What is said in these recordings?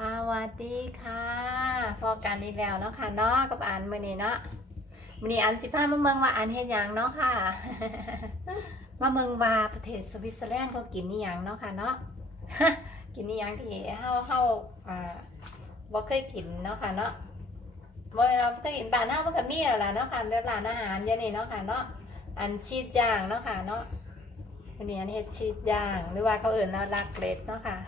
สวัสดีค่ะพอกันอีกแล้วเนาะค่ะเนาะกับอันมื้อนี้เนาะมื้อนี้อันสิพามาเมืองว่าอันเฮ็ดยังเนาะค่ะมาเมืองว่าประเทศสวิตเซอร์แลนด์เขากินนี่ยังเนาะค่ะเนาะกินนี่ยังที่เฮาเฮาอ่าบ่เคยกินเนาะค่ะเนาะบ่อเราเคยกินบ้านเฮามันก็มีแล้วล่ะเนาะค่ะเดี๋ยวร้านอาหารย่างนี้เนาะค่ะเนาะอันชีสย่างเนาะค่ะเนาะวันนี้อันเฮ็ดชีสย่างหรือว่าเขาเอิ้นว่าะลักเล็ดเนาะค่ะ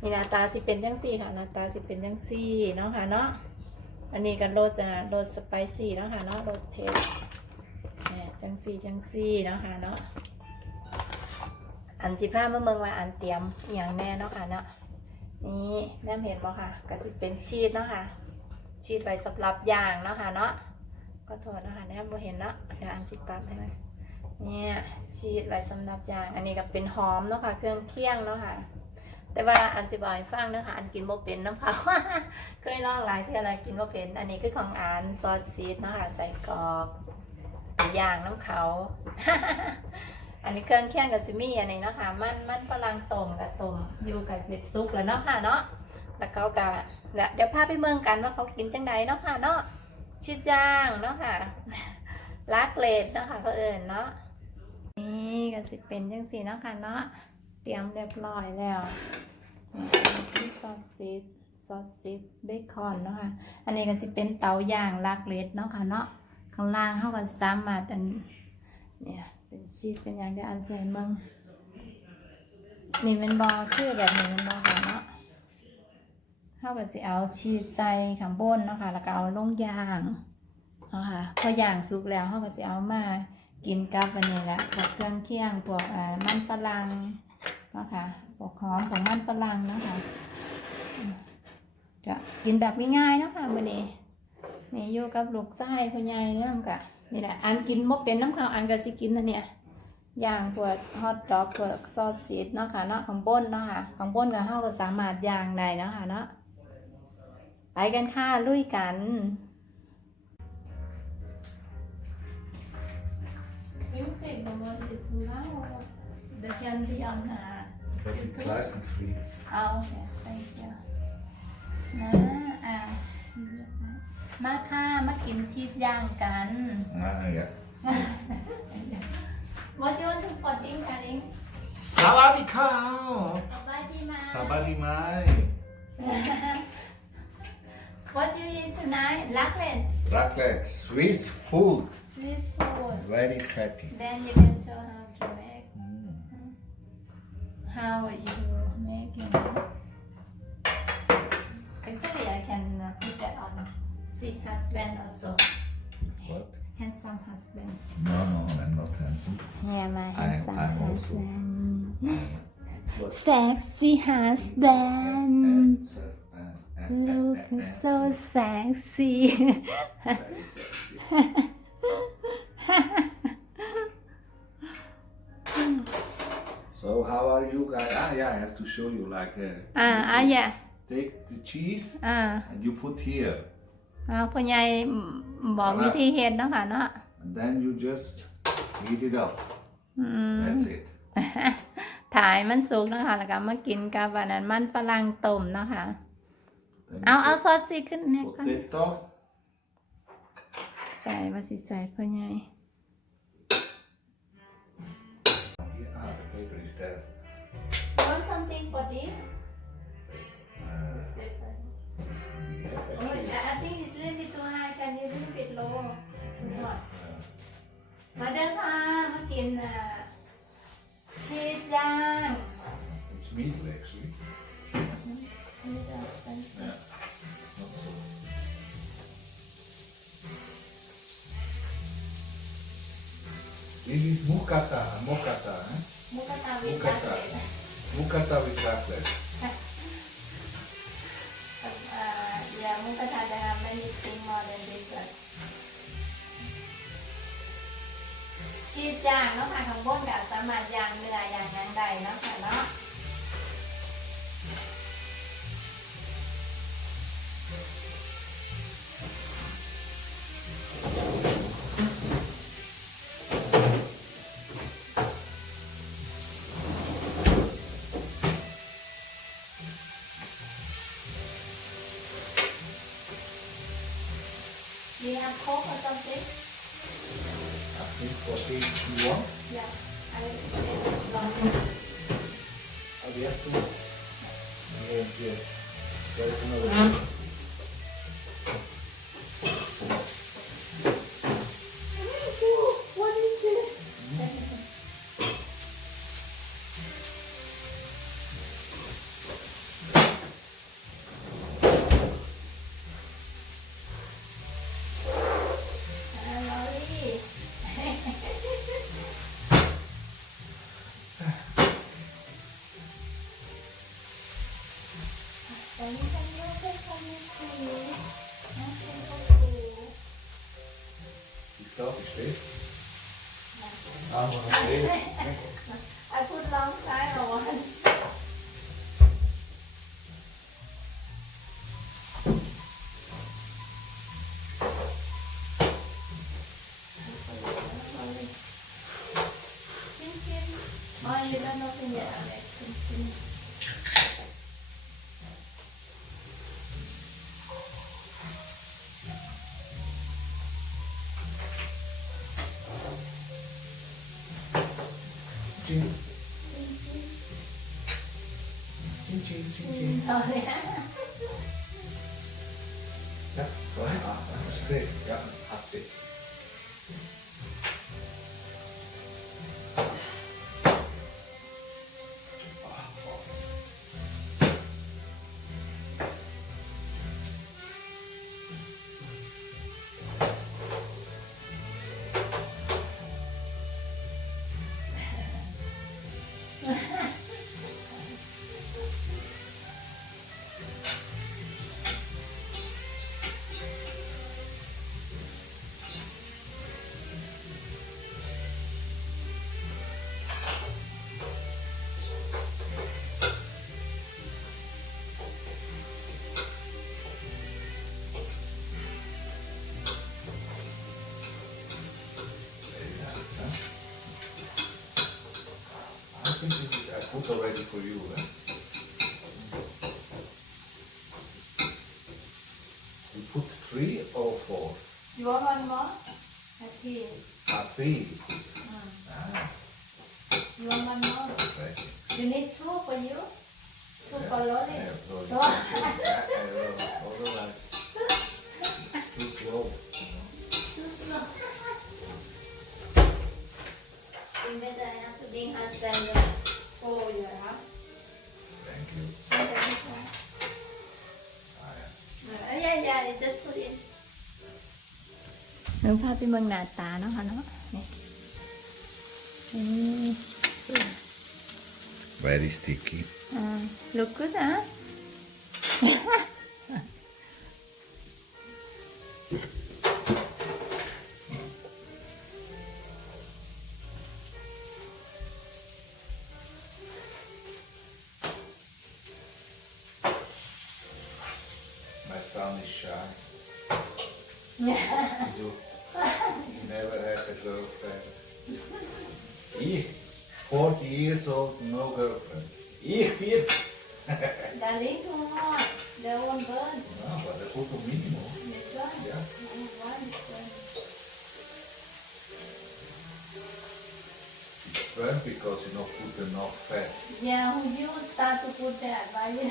มีหน้าตาสิเป็นจังซี่ค่ะหน้าตาสิเป็นจังซี่เนาะค่ะเนาะอันนี้ก็รสอ่ารสสไปซี่เนาะค่ะเนาะโรสเผ็ดจังซี่จังซี่เนาะค่ะเนาะอันสิพามาเมืองว่าอันเตรียมอย่างแน่เนาะค่ะเนาะนี่แนมเห็นบ่ค่ะก็สิเป็นชีสเนาะค่ะชีสไว้สำหรับย่างเนาะค่ะเนาะก็โทษเนาะค่ะแนมบ่เห็นเนาะเดี๋ยวอันสิปรับให้เนี่ยชีสไว้สำหรับย่าง อันนี้ก็เป็นหอมเนาะค่ะเครื่องเคี่ยงเนาะค่ะ แต่ว่าอันสิบอยฟังเนื้อค่ะอันกินโมเป็นน้ำเผาเคยลองหลายที่ยวแล้วกินโมเป็น อันนี้คือของอันซอสซีดเนะคะใส่กรอกไปย่างน้ำเขา อันนี้เครื่องเคียงกับซิมี่อันนี้เนะคะมันมันฝรั่งต้มกับต้มอยู่กับเสร็จซุกแล้วเนาะค่ะเนาะแล้วเขาก็เดี๋ยวพาไปเมืองกันว่าเขากินจังใดเนาะค่ะเนาะชิดย่างเนาะค่ะลักเลดเนาะค่ะเขาเอิญเนาะนี่ก็สิเป็นจังสีเนาะค่ะเนาะ รียมเรียบร้อยแล้วนี่ซอสซิสซอสซิสเบคอนเนาะค่ะ อันนี้ก็สิเป็นเตาย่างลากเล็ดเนาะค่ะเนาะ ข้างล่างเขาก็สามารถอันเนี่ยเป็นชีสเป็นอย่างเดียวอันเสียนเบิ่งนี่เป็นบอคือแบบนี้เป็นบอค่ะเนาะเข้าก็สิเอาชีสใส่ข้างบนเนาะค่ะ แล้วก็เอาลงย่างเนาะค่ะ พอย่างสุกแล้วเข้าก็สิเอามากินกับอันนี้แหละพวกเครื่องเคียงพวกอ่ามันฝรั่ง นะคะปกหอมของมันฝรั่งนะคะ จะกินแบบง่ายๆนะค่ะมื้อนี้นี่อยู่กับลูกไส้พ่อใหญ่เนาะกะนี่แหละอันกินบ่เป็นน้ำข้าวอันก็สิกินนะเนี่ยย่างพวกฮอทดอกพวกซอสซีดเนาะค่ะเนาะข้างบนเนาะค่ะข้างบนก็เฮาก็สามารถย่างได้เนาะค่ะเนาะไปกันค่ะลุยกัน Music was it too loud? The candy on her. But it's license free. Oh, okay. Thank you. นะอะมาค่ะ มากินชีสย่างกัน Ah, yeah. What you want to put in กันเอง Sawadee cow! สบายดีไหม Sabadi mai! What you eat tonight? Raclette. Raclette, Swiss food. Sweet food. Very fatty. Then you can show how to make. Mm. How are you make it. Actually, I can uh, put that on. See, husband also. What? Handsome husband. No, no, I'm not handsome. Yeah, my I- handsome I'm also- husband. Sexy husband. Look so sexy. Very sexy. How are you guys? Ah, yeah, I have to show you. Like, uh, อ่าอะอย่า take the cheese อ่า and you put here, เอาพ่อใหญ่บอกวิธีเฮ็ดเนาะค่ะเนาะ and then you just heat it up. อืม That's it. ถ่ายมันสุกเนาะค่ะแล้วก็มากินกับอันนั้นมันฝรั่งต้มเนาะค่ะ Then เอา you เอา put ซอสซีขึ้นเนี่ยก่อน potato. ใส่ว่าสิใส่พ่อใหญ่ is there. Want something for this Uh, we have Oh, actually- I think it's little bit too high can you little bit low too we hot have, uh, มาเด้อค่ะมากินอ่าชีสย่าง It's meat actually. อันนี้จะเป็น Yeah. Not so. This is mukata, mokata, eh? มุกตาวิมุจกตา Mukata with raclette. อ่าอย่ามุกตาจะไม่มีติ้งมอเดนดิสชีสย่างเนาะค่ะข้างบนกับสามารถย่างเนื้อย่างหยังใดเนาะค่ะเนาะ You Coke or something? I think 14 you want? Yeah. I love Oh, we have two. Yeah, yeah. There is another Okay. Ah, one okay. I put long time on one. Thank. Yeah. put already for you, eh? You put three or four? You want one more? Happy. Three you. Ah, You want one more? You need two for you? Two for Lolly? Yeah, so you No. can check that, Otherwise, it's too slow. you know. Too slow. You better have to bring husband หนูพาไปเมืองหนาตาเนาะค่ะเนาะนี่นี่ Very sticky. อ่า look good อ่ะ My son is shy. You girl, no girlfriend. Eat, Dá nem uma, dá um banho. Não, mas é pouco mínimo. Melhor? Yeah. Não vai, It's burnt because you don't put enough fat. Yeah, who you start to put that, but you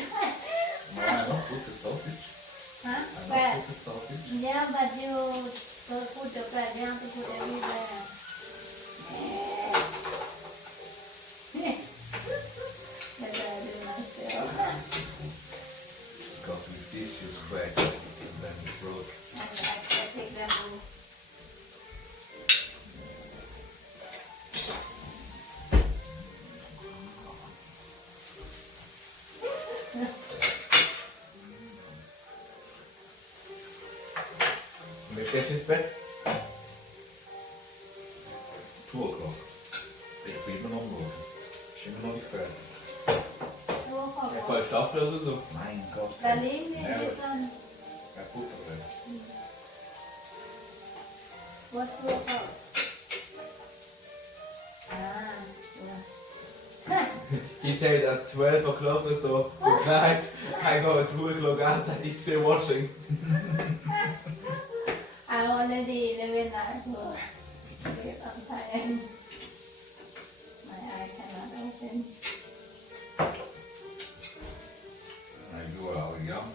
No, I don't put the sausage. Huh? I don't Fat. put the sausage. Yeah, but you don't put the fat, you have to put everywhere. Yeah what I do myself. Because with this you scratch and then it broke. And I, I take them to Wanneer is ins bed? Two o'clock. Ist noch nicht fertig. two o'clock. Ein oder so. Mein Gott. Berlin will Never. this one. Ja, gut, aber What's two o'clock? Ah, yeah. He said at 12 o'clock or so, good night. I go at 2 o'clock outside, he's still watching. I already 11 hours open. When you are young.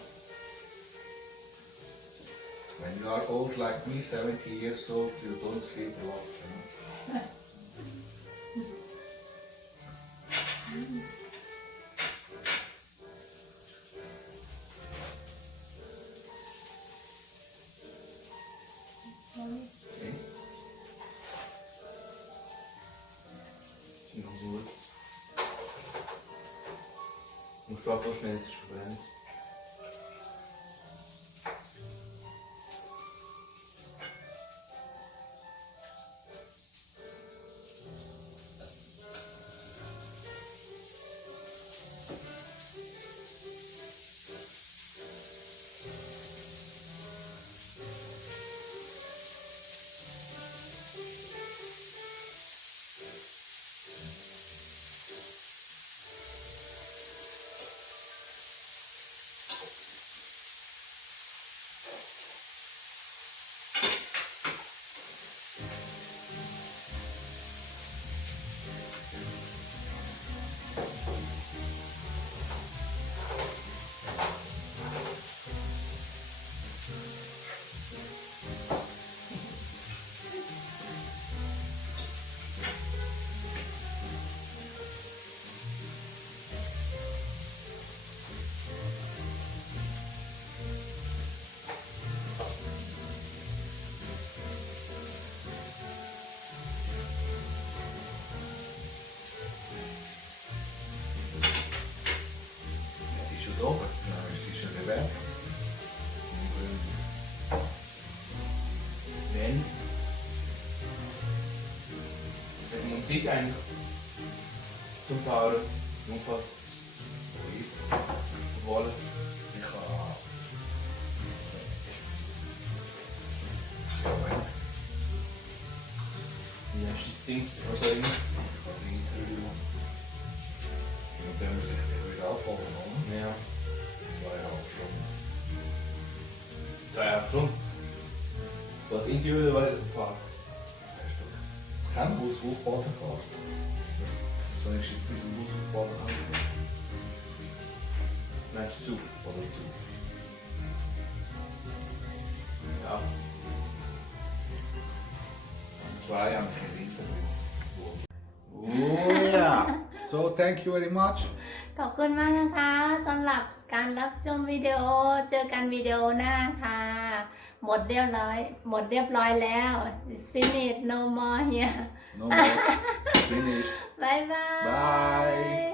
When you are old like me, 70 years old, you don't sleep a lot. You know? Добре, навіть ще тебе. Then het muziek en zum Paul, Jungfer, Wolle, ich Ja, she stinks or something. I think. Ja, der muss ich wieder? Ja. Das Interview oder weiter fahren? Weißt du, es kann Bus hochbaden fahren. Soll ich jetzt mit dem Bus hochbaden kann? Nein, ist zu. Oder zu? Ja. Und zwei haben kein Interview. Oh ja. So, thank you very much. ขอบคุณมากนะคะสำหรับการรับชมวิดีโอ เจอกันวิดีโอหน้าค่ะ หมดเรียบร้อย หมดเรียบร้อยแล้ว It's finished no more here No more. Finish. bye bye Bye.